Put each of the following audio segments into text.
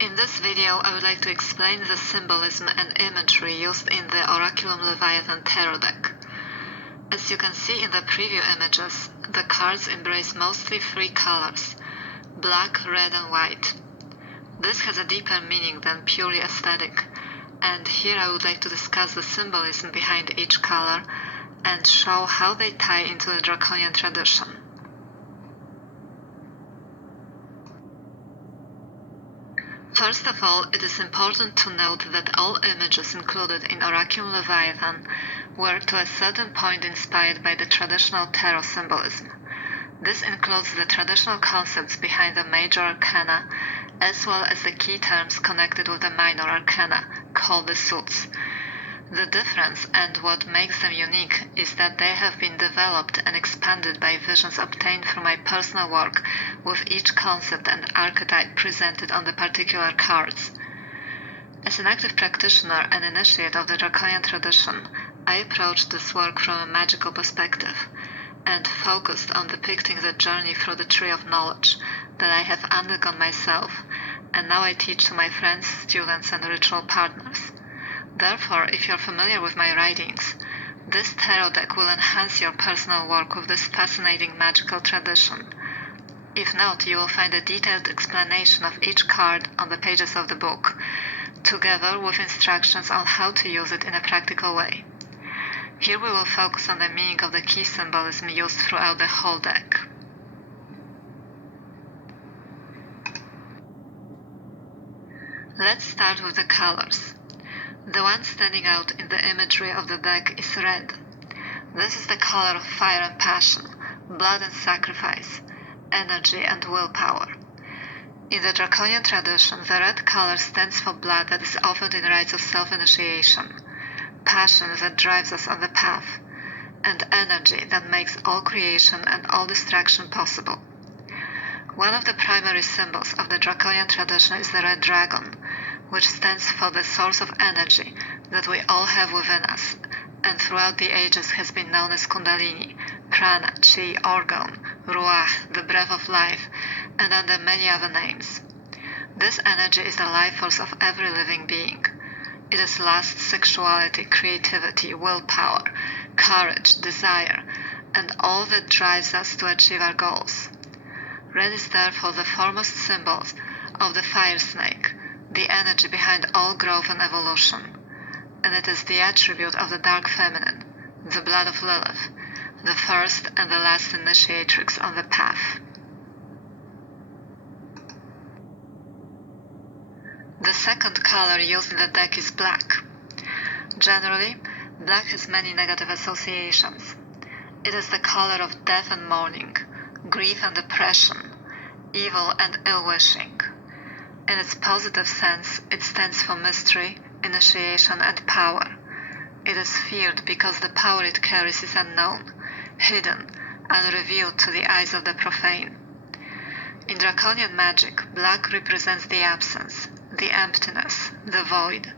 In this video, I would like to explain the symbolism and imagery used in the Oraculum Leviathan tarot deck. As you can see in the preview images, the cards embrace mostly three colors: black, red, and white. This has a deeper meaning than purely aesthetic, and here I would like to discuss the symbolism behind each color and show how they tie into the Draconian tradition. First of all, it is important to note that all images included in Oraculum Leviathan were to a certain point inspired by the traditional tarot symbolism. This includes the traditional concepts behind the major arcana, as well as the key terms connected with the minor arcana, called the suits. The difference and what makes them unique is that they have been developed and expanded by visions obtained through my personal work with each concept and archetype presented on the particular cards. As an active practitioner and initiate of the Draconian tradition, I approached this work from a magical perspective and focused on depicting the journey through the tree of knowledge that I have undergone myself, and now I teach to my friends, students, and ritual partners. Therefore, if you're familiar with my writings, this tarot deck will enhance your personal work with this fascinating magical tradition. If not, you will find a detailed explanation of each card on the pages of the book, together with instructions on how to use it in a practical way. Here we will focus on the meaning of the key symbolism used throughout the whole deck. Let's start with the colors. The one standing out in the imagery of the deck is red. This is the color of fire and passion, blood and sacrifice, energy and willpower. In the Draconian tradition, the red color stands for blood that is offered in rites of self-initiation, passion that drives us on the path, and energy that makes all creation and all destruction possible. One of the primary symbols of the Draconian tradition is the red dragon, which stands for the source of energy that we all have within us, and throughout the ages has been known as Kundalini, Prana, Chi, Orgone, Ruach, the breath of life, and under many other names. This energy is the life force of every living being. It is lust, sexuality, creativity, willpower, courage, desire, and all that drives us to achieve our goals. Red is therefore the foremost symbol of the fire snake, the energy behind all growth and evolution, and it is the attribute of the dark feminine, the blood of Lilith, the first and the last initiatrix on the path. The second color used in the deck is black. Generally, black has many negative associations. It is the color of death and mourning, grief and depression, evil and ill-wishing. In its positive sense, it stands for mystery, initiation, and power. It is feared because the power it carries is unknown, hidden, unrevealed to the eyes of the profane. In Draconian magic, black represents the absence, the emptiness, the void.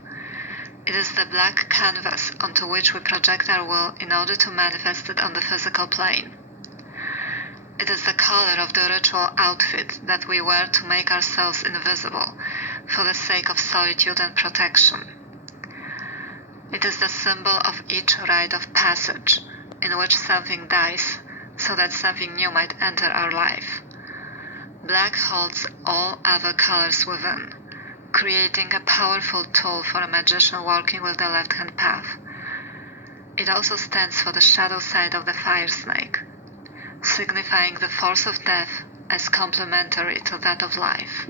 It is the black canvas onto which we project our will in order to manifest it on the physical plane. It is the color of the ritual outfit that we wear to make ourselves invisible for the sake of solitude and protection. It is the symbol of each rite of passage in which something dies so that something new might enter our life. Black holds all other colors within, creating a powerful tool for a magician working with the left-hand path. It also stands for the shadow side of the fire snake, signifying the force of death as complementary to that of life.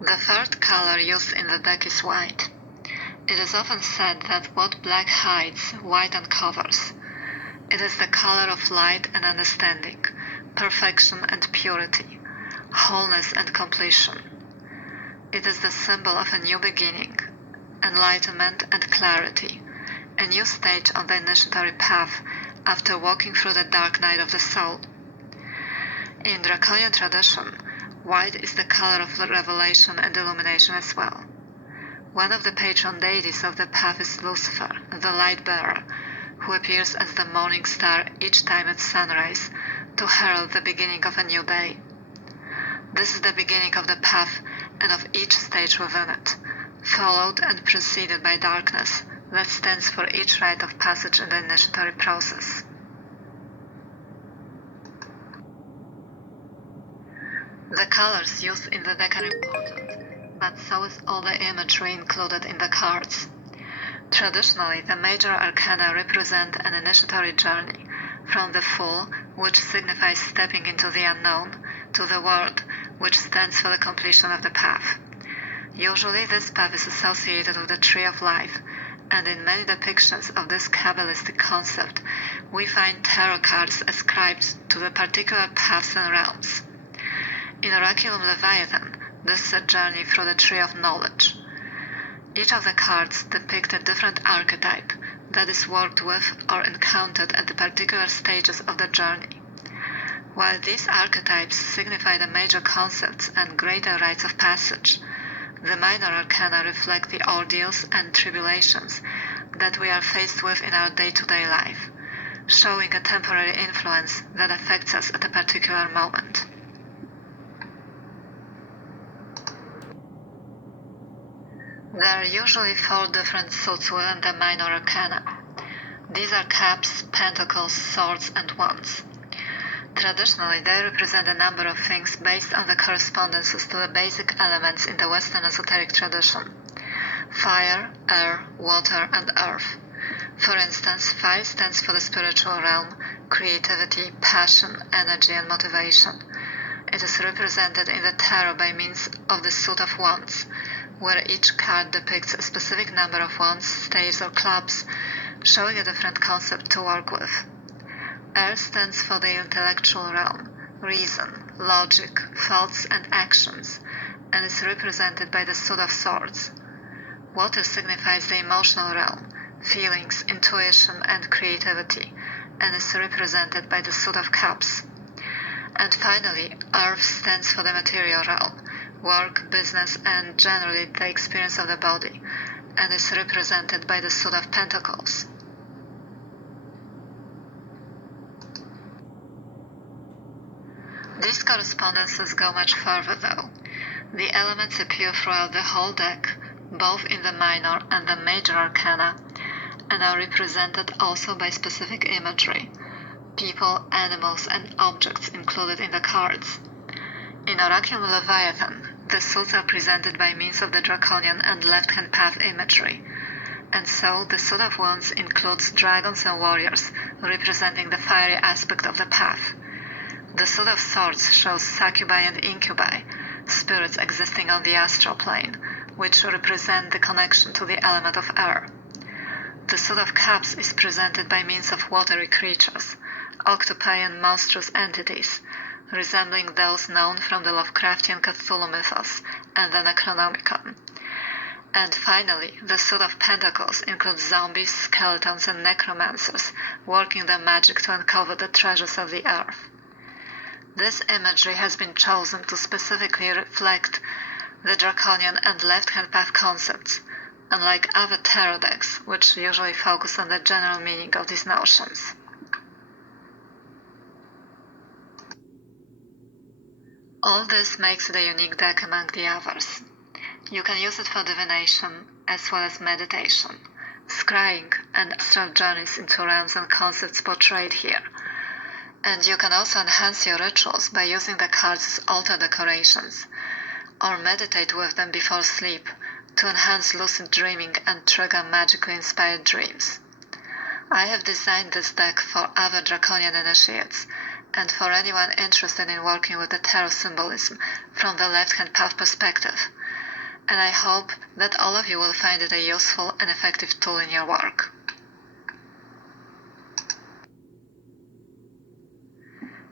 The third color used in the deck is white. It is often said that what black hides, white uncovers. It is the color of light and understanding, perfection and purity, wholeness and completion. It is the symbol of a new beginning, enlightenment and clarity, a new stage on the initiatory path after walking through the dark night of the soul. In Draconian tradition, white is the color of revelation and illumination as well. One of the patron deities of the path is Lucifer, the light bearer, who appears as the morning star each time at sunrise, to herald the beginning of a new day. This is the beginning of the path and of each stage within it, followed and preceded by darkness that stands for each rite of passage in the initiatory process. The colors used in the deck are important, but so is all the imagery included in the cards. Traditionally, the major arcana represent an initiatory journey, from the Fool, which signifies stepping into the unknown, to the World, which stands for the completion of the path. Usually, this path is associated with the Tree of Life, and in many depictions of this Kabbalistic concept, we find tarot cards ascribed to the particular paths and realms. In Oraculum Leviathan, this is a journey through the Tree of Knowledge. Each of the cards depict a different archetype that is worked with or encountered at the particular stages of the journey. While these archetypes signify the major concepts and greater rites of passage, the minor arcana reflect the ordeals and tribulations that we are faced with in our day-to-day life, showing a temporary influence that affects us at a particular moment. There are usually 4 different suits within the minor arcana. These are cups, pentacles, swords, and wands. Traditionally, they represent a number of things based on the correspondences to the basic elements in the Western esoteric tradition: fire, air, water, and earth. For instance, fire stands for the spiritual realm, creativity, passion, energy, and motivation. It is represented in the tarot by means of the suit of wands, where each card depicts a specific number of wands, staves, or clubs, showing a different concept to work with. Air stands for the intellectual realm, reason, logic, thoughts, and actions, and is represented by the suit of swords. Water signifies the emotional realm, feelings, intuition, and creativity, and is represented by the suit of cups. And finally, earth stands for the material realm, work, business, and generally the experience of the body, and is represented by the suit of pentacles. These correspondences go much further though. The elements appear throughout the whole deck, both in the minor and the major arcana, and are represented also by specific imagery, people, animals, and objects included in the cards. In Oraculum Leviathan, the suits are presented by means of the draconian and left-hand path imagery, and so the suit of wands includes dragons and warriors, representing the fiery aspect of the path. The suit of swords shows succubi and incubi, spirits existing on the astral plane, which represent the connection to the element of air. The suit of cups is presented by means of watery creatures, octopi and monstrous entities, resembling those known from the Lovecraftian Cthulhu mythos and the Necronomicon. And finally, the suit of pentacles includes zombies, skeletons, and necromancers working their magic to uncover the treasures of the earth. This imagery has been chosen to specifically reflect the draconian and left-hand path concepts, unlike other tarot decks, which usually focus on the general meaning of these notions. All this makes it a unique deck among the others. You can use it for divination as well as meditation, scrying, and astral journeys into realms and concepts portrayed here. And you can also enhance your rituals by using the cards as altar decorations, or meditate with them before sleep to enhance lucid dreaming and trigger magically inspired dreams. I have designed this deck for other draconian initiates, and for anyone interested in working with the tarot symbolism from the left-hand path perspective, and I hope that all of you will find it a useful and effective tool in your work.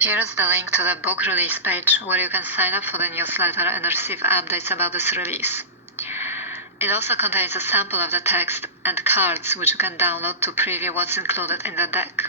Here is the link to the book release page where you can sign up for the newsletter and receive updates about this release. It also contains a sample of the text and cards which you can download to preview what's included in the deck.